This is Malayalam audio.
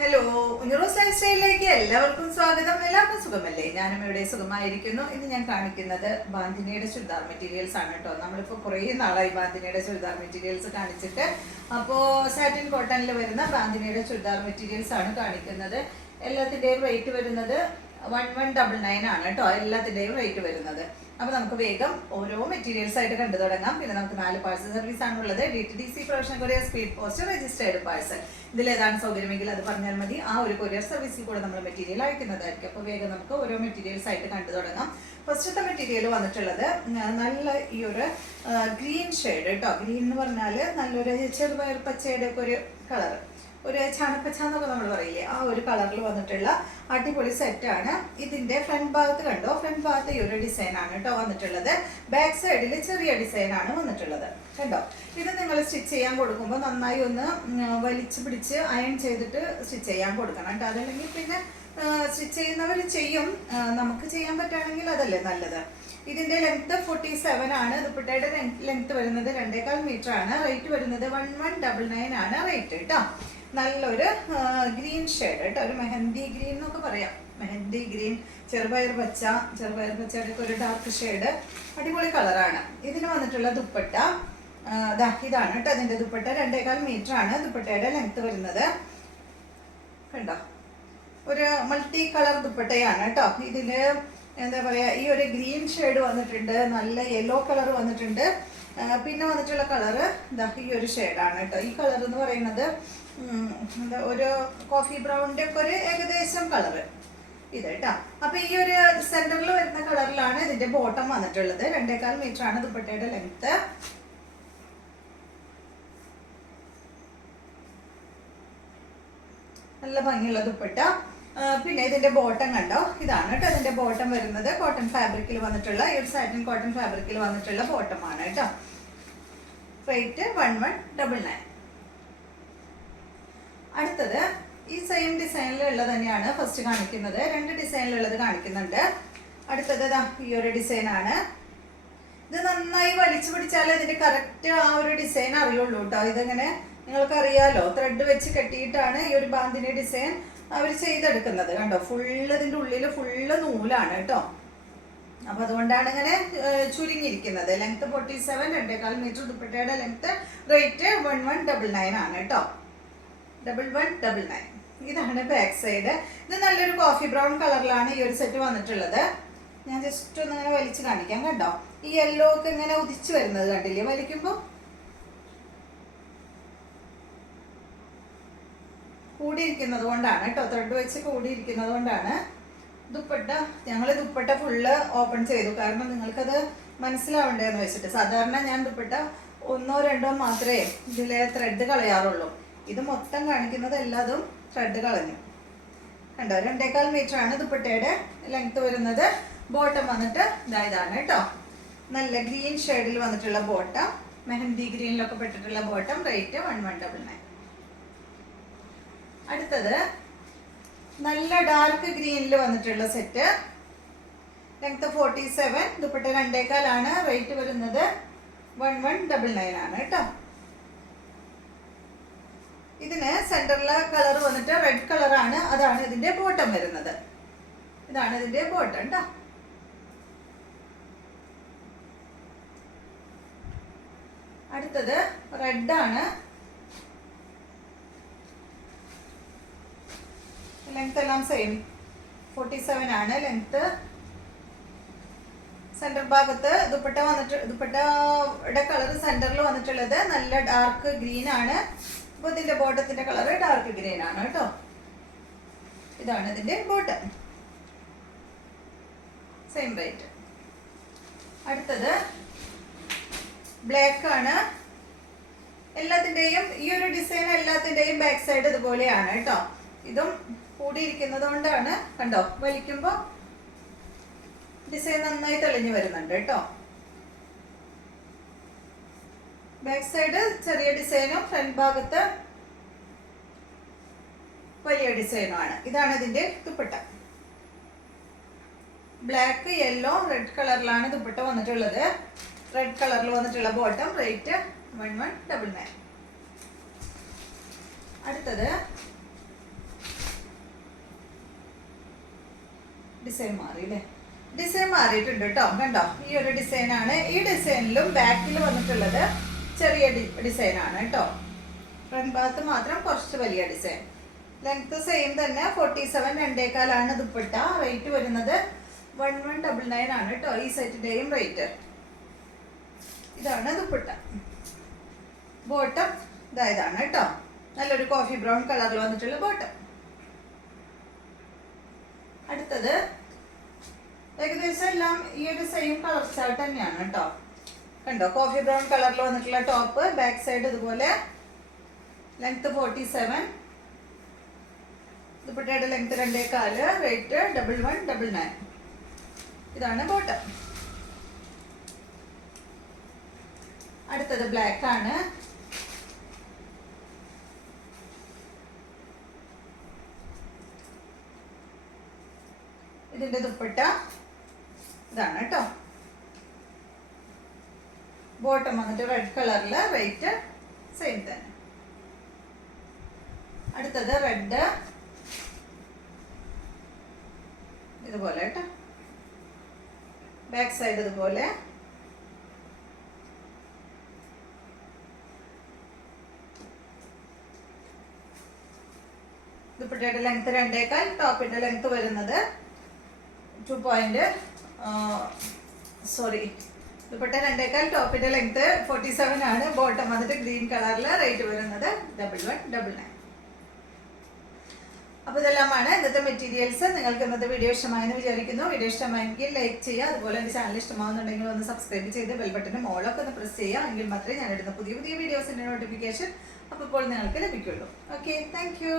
ഹലോ, ഉഞ്ഞറോസ് ലൈഫ് സ്റ്റൈലിലേക്ക് എല്ലാവർക്കും സ്വാഗതം. എല്ലാവർക്കും സുഖമല്ലേ? ഞാനും ഇവിടെ സുഖമായിരിക്കുന്നു. ഇന്ന് ഞാൻ കാണിക്കുന്നത് ബാന്തിനിയുടെ ചുരിദാർ മെറ്റീരിയൽസ് ആണ് കേട്ടോ. നമ്മളിപ്പോൾ കുറേ നാളായി ബാന്തിനിയുടെ ചുരിദാർ മെറ്റീരിയൽസ് കാണിച്ചിട്ട്. അപ്പോൾ സാറ്റിൻ കോട്ടണിൽ വരുന്ന ബാന്തിനിയുടെ ചുരിദാർ മെറ്റീരിയൽസ് ആണ് കാണിക്കുന്നത്. എല്ലാത്തിൻ്റെയും റേറ്റ് വരുന്നത് 1199 ആണ് കേട്ടോ. എല്ലാത്തിൻ്റെയും റേറ്റ് വരുന്നത്. അപ്പോൾ നമുക്ക് വേഗം ഓരോ മെറ്റീരിയൽസ് ആയിട്ട് കണ്ടു തുടങ്ങാം. പിന്നെ നമുക്ക് 4 പാഴ്സൽ സർവീസ് ആണുള്ളത്. DTDC professional courier, speed post, registered parcel. ഇതിലേതാണ് സൗകര്യമെങ്കിൽ അത് പറഞ്ഞാൽ മതി. ആ ഒരു കൊറിയർ സർവീസിൽ കൂടെ നമ്മൾ മെറ്റീരിയൽ അയക്കുന്നതായിരിക്കും. അപ്പോൾ വേഗം നമുക്ക് ഓരോ മെറ്റീരിയൽസ് ആയിട്ട് കണ്ടു തുടങ്ങാം. ഫസ്റ്റത്തെ മെറ്റീരിയൽ വന്നിട്ടുള്ളത് നല്ല ഈ ഒരു ഗ്രീൻ ഷെയ്ഡ് കേട്ടോ. ഗ്രീൻ എന്ന് പറഞ്ഞാൽ നല്ലൊരു ചെറുപയർ പച്ചയുടെ ഒക്കെ ഒരു കളർ, ഒരു ചാണപ്പച്ച എന്നൊക്കെ നമ്മൾ പറയില്ലേ, ആ ഒരു കളറിൽ വന്നിട്ടുള്ള അടിപൊളി സെറ്റാണ്. ഇതിന്റെ ഫ്രണ്ട് ഭാഗത്ത് കണ്ടോ, ഫ്രണ്ട് ഭാഗത്ത് ഈ ഒരു ഡിസൈൻ ആണ് കേട്ടോ വന്നിട്ടുള്ളത്. ബാക്ക് സൈഡിൽ ചെറിയ ഡിസൈൻ ആണ് വന്നിട്ടുള്ളത് കണ്ടോ. ഇത് നിങ്ങൾ സ്റ്റിച്ച് ചെയ്യാൻ കൊടുക്കുമ്പോൾ നന്നായി ഒന്ന് വലിച്ചു പിടിച്ച് അയൺ ചെയ്തിട്ട് സ്റ്റിച്ച് ചെയ്യാൻ കൊടുക്കണം കേട്ടോ. അതല്ലെങ്കിൽ പിന്നെ സ്റ്റിച്ച് ചെയ്യുന്നവർ ചെയ്യും, നമുക്ക് ചെയ്യാൻ പറ്റുകയാണെങ്കിൽ അതല്ലേ നല്ലത്. ഇതിന്റെ ലെങ്ത് 47 ആണ്. ദുപ്പട്ടയുടെ ലെങ്ത് വരുന്നത് 2.25 മീറ്റർ ആണ്. റേറ്റ് വരുന്നത് 1199 ആണ് റേറ്റ് കേട്ടോ. നല്ലൊരു ഗ്രീൻ ഷെയ്ഡ് കേട്ടോ, ഒരു മെഹന്തി ഗ്രീൻ എന്നൊക്കെ പറയാം. മെഹന്തി ഗ്രീൻ, ചെറുപയർ പച്ചയുടെ ഒക്കെ ഒരു ഡാർക്ക് ഷെയ്ഡ്, അടിപൊളി കളറാണ്. ഇതിന് വന്നിട്ടുള്ള ദുപ്പട്ട ഇതാണ് കേട്ടോ. അതിന്റെ ദുപ്പട്ട 2.25 മീറ്റർ ആണ് ദുപ്പട്ടയുടെ ലെങ്ത് വരുന്നത് കണ്ടോ. ഒരു മൾട്ടി കളർ ദുപ്പട്ടയാണ് കേട്ടോ. ഇതില് എന്താ പറയാ, ഈ ഒരു ഗ്രീൻ ഷെയ്ഡ് വന്നിട്ടുണ്ട്, നല്ല യെല്ലോ കളർ വന്നിട്ടുണ്ട്. പിന്നെ വന്നിട്ടുള്ള കളറ് ഈ ഒരു ഷെയ്ഡാണ് കേട്ടോ. ഈ കളർ എന്ന് പറയുന്നത് എന്താ ഒരു കോഫി ബ്രൗണിന്റെ ഒക്കെ ഒരു ഏകദേശം കളറ് ഇത് കേട്ടോ. അപ്പൊ ഈ ഒരു സെന്ററിൽ വരുന്ന കളറിലാണ് ഇതിന്റെ ബോട്ടം വന്നിട്ടുള്ളത്. 2.25 മീറ്റർ ആണ് ദുപ്പട്ടയുടെ ലെങ്ത്. നല്ല ഭംഗിയുള്ള ദുപ്പട്ട. പിന്നെ ഇതിന്റെ ബോട്ടം കണ്ടോ, ഇതാണ് കേട്ടോ ഇതിന്റെ ബോട്ടം വരുന്നത്. കോട്ടൺ ഫാബ്രിക്കിൽ വന്നിട്ടുള്ള ഈ ഒരു സാറ്റിൻ കോട്ടൺ ഫാബ്രിക്കിൽ വന്നിട്ടുള്ള ബോട്ടം ആണ് കേട്ടോ. റേറ്റ് 1199. അടുത്തത് ഈ സെയിം ഡിസൈനിലുള്ളത് തന്നെയാണ് ഫസ്റ്റ് കാണിക്കുന്നത്. 2 ഡിസൈനിലുള്ളത് കാണിക്കുന്നുണ്ട്. അടുത്തത് ഈ ഒരു ഡിസൈൻ ആണ്. ഇത് നന്നായി വലിച്ചു പിടിച്ചാലേ ഇതിന്റെ കറക്റ്റ് ആ ഒരു ഡിസൈൻ അറിയുള്ളൂ കേട്ടോ. ഇതെങ്ങനെ നിങ്ങൾക്കറിയാലോ, ത്രെഡ് വെച്ച് കെട്ടിയിട്ടാണ് ഈ ഒരു ബാന്തിനി ഡിസൈൻ അവർ ചെയ്തെടുക്കുന്നത് കണ്ടോ. ഫുള്ള് ഇതിന്റെ ഉള്ളിൽ ഫുള്ള് നൂലാണ് കേട്ടോ. അപ്പൊ അതുകൊണ്ടാണ് ഇങ്ങനെ ചുരുങ്ങിയിരിക്കുന്നത്. ലെങ്ത് 47, 2.25 മീറ്റർ ദുപ്പട്ടയുടെ ലെങ്ത്. റേറ്റ് 1199 ആണ് കേട്ടോ. 1199. ഇതാണ് ബാക്ക് സൈഡ്. ഇത് നല്ലൊരു കോഫി ബ്രൗൺ കളറിലാണ് ഈ ഒരു സെറ്റ് വന്നിട്ടുള്ളത്. ഞാൻ ജസ്റ്റ് ഒന്ന് ഇങ്ങനെ വലിച്ചു കാണിക്കാം കണ്ടോ. ഈ യെല്ലോ ഒക്കെ ഇങ്ങനെ ഉദിച്ചു വരുന്നത് കണ്ടില്ലേ വലിക്കുമ്പോ. കൂടിയിരിക്കുന്നത് കൊണ്ടാണ് കേട്ടോ, ത്രെഡ് വെച്ച് കൂടിയിരിക്കുന്നത് കൊണ്ടാണ്. ദുപ്പട്ട ഞങ്ങൾ ദുപ്പട്ട ഫുള്ള് ഓപ്പൺ ചെയ്തു, കാരണം നിങ്ങൾക്കത് മനസ്സിലാവണ്ടേന്ന് വെച്ചിട്ട്. സാധാരണ ഞാൻ ദുപ്പട്ട 1 or 2 മാത്രമേ ഇതിലെ ത്രെഡ് കളയാറുള്ളൂ. ഇത് മൊത്തം കാണിക്കുന്നത് എല്ലാതും ത്രെഡ് കളഞ്ഞു കണ്ടോ. 2.25 മീറ്റർ ആണ് ദുപ്പട്ടയുടെ ലെങ്ത് വരുന്നത്. ബോട്ടം വന്നിട്ട് ഇതാണ് കേട്ടോ. നല്ല ഗ്രീൻ ഷെയ്ഡിൽ വന്നിട്ടുള്ള ബോട്ടം, മെഹന്തി ഗ്രീനിലൊക്കെ പെട്ടിട്ടുള്ള ബോട്ടം. റേറ്റ് 1199. അടുത്തത് നല്ല ഡാർക്ക് ഗ്രീനിൽ വന്നിട്ടുള്ള സെറ്റ്. ലെങ്ത് 47, ദുപ്പട്ട 2.25 ആണ്. റേറ്റ് വരുന്നത് 1199 ആണ് കേട്ടോ. ഇതിന് സെന്ററിലെ കളർ വന്നിട്ട് റെഡ് കളറാണ്. അതാണ് ഇതിന്റെ ബോട്ടം വരുന്നത്. ഇതാണ് ഇതിന്റെ ബോട്ടം കേട്ടോ. അടുത്തത് റെഡ് ആണ്. ലെങ്ത് എല്ലാം സെയിം 47 ആണ് ലെങ്ത്. സെന്റർ ഭാഗത്ത് ദുപ്പട്ട വന്നിട്ട് ദുപ്പട്ടയുടെ കളർ സെന്ററിൽ വന്നിട്ടുള്ളത് നല്ല ഡാർക്ക് ഗ്രീൻ ആണ്. അപ്പോൾ ഇതിന്റെ ബോട്ടത്തിന്റെ കളർ ഡാർക്ക് ഗ്രീൻ ആണ് കേട്ടോ. ഇതാണ് ഇതിന്റെ ബോട്ടം. Same rate. അടുത്തത് ബ്ലാക്ക് ആണ്. എല്ലാത്തിന്റെയും ഈ ഒരു ഡിസൈൻ എല്ലാത്തിന്റെയും ബാക്ക് സൈഡ് ഇതുപോലെയാണ് കേട്ടോ. ഇതും കൂടിയിരിക്കുന്നത് കൊണ്ടാണ് കണ്ടോ, വലിക്കുമ്പോ ഡിസൈൻ നന്നായി തെളിഞ്ഞു വരുന്നുണ്ട് കേട്ടോ. ബാക്ക് സൈഡ് ചെറിയ ഡിസൈനും ഫ്രണ്ട് ഭാഗത്ത് വലിയ ഡിസൈനും ആണ്. ഇതാണ് ഇതിന്റെ ദുപ്പട്ട. ബ്ലാക്ക്, യെല്ലോ, റെഡ് കളറിലാണ് ദുപ്പട്ട വന്നിട്ടുള്ളത്. റെഡ് കളറിൽ വന്നിട്ടുള്ള ബോട്ടം. റേറ്റ് 1199. അടുത്തത് ഡിസൈൻ മാറി അല്ലേ? ഡിസൈൻ മാറിയിട്ടുണ്ട് കേട്ടോ. കണ്ടോ, ഈ ഒരു ഡിസൈനാണ്. ഈ ഡിസൈനിലും ബാക്കിൽ വന്നിട്ടുള്ളത് ചെറിയ ഡിസൈനാണ് കേട്ടോ. ഫ്രണ്ട് ഭാഗത്ത് മാത്രം കുറച്ച് വലിയ ഡിസൈൻ. ലെങ്ത് സെയിം തന്നെ 47 2.25 ദുപ്പട്ട. റേറ്റ് വരുന്നത് 1199 ആണ് കേട്ടോ. ഈ സെറ്റിൻ്റെയും റേറ്റ്. ഇതാണ് ദുപ്പട്ട. ബോട്ടം ഇതാണ് കേട്ടോ. നല്ലൊരു കോഫി ബ്രൗൺ കളറിൽ വന്നിട്ടുള്ള ബോട്ടം. അടുത്തത് ഏകദേശം എല്ലാം ഈ ഒരു സെയിം കളർ ചാർട്ട് തന്നെയാണ് കേട്ടോ. കണ്ടോ, കോഫി ബ്രൗൺ കളറിൽ വന്നിട്ടുള്ള ടോപ്പ്. ബാക്ക് സൈഡ് ഇതുപോലെ. ലെങ്ത് 47. ദുപ്പട്ടയുടെ ലെങ്ത് 2.25. റേറ്റ് 1199. ഇതാണ് ബോട്ടം. അടുത്തത് ബ്ലാക്ക് ആണ്. ഇതിന്റെ ദുപ്പട്ട ഇതാണ് കേട്ടോ. ബോട്ടം വന്നിട്ട് റെഡ് കളറില്. റേറ്റ് സെയിം തന്നെ. അടുത്തത് റെഡ് ഇതുപോലെ കേട്ടോ. ബാക്ക് സൈഡ് ഇതുപോലെ. ദുപ്പട്ടയുടെ ലെങ്ത് 2.25. ടോപ്പിന്റെ ലെങ്ത് വരുന്നത് 2 സോറി, ദുപ്പട്ട 2.25. ടോപ്പിന്റെ ലെങ്ത് 47 ആണ്. ബോട്ടം വന്നിട്ട് ഗ്രീൻ കളറില്. റേറ്റ് വരുന്നത് 1199. അപ്പോൾ ഇതെല്ലാമാണ് ഇന്നത്തെ മെറ്റീരിയൽസ്. നിങ്ങൾക്ക് ഇന്നത്തെ വീഡിയോ ഇഷ്ടമായെന്ന് വിചാരിക്കുന്നു. വീഡിയോ ഇഷ്ടമായെങ്കിൽ ലൈക്ക് ചെയ്യുക. അതുപോലെ എൻ്റെ ചാനൽ ഇഷ്ടമാവുന്നുണ്ടെങ്കിൽ ഒന്ന് സബ്സ്ക്രൈബ് ചെയ്ത് ബെൽ ബട്ടൻ്റെ മോളൊക്കെ ഒന്ന് പ്രസ് ചെയ്യുക. എങ്കിൽ മാത്രമേ ഞാൻ ഇടുന്ന പുതിയ പുതിയ വീഡിയോസിൻ്റെ നോട്ടിഫിക്കേഷൻ അപ്പോൾ നിങ്ങൾക്ക് ലഭിക്കുള്ളൂ. Okay, thank you.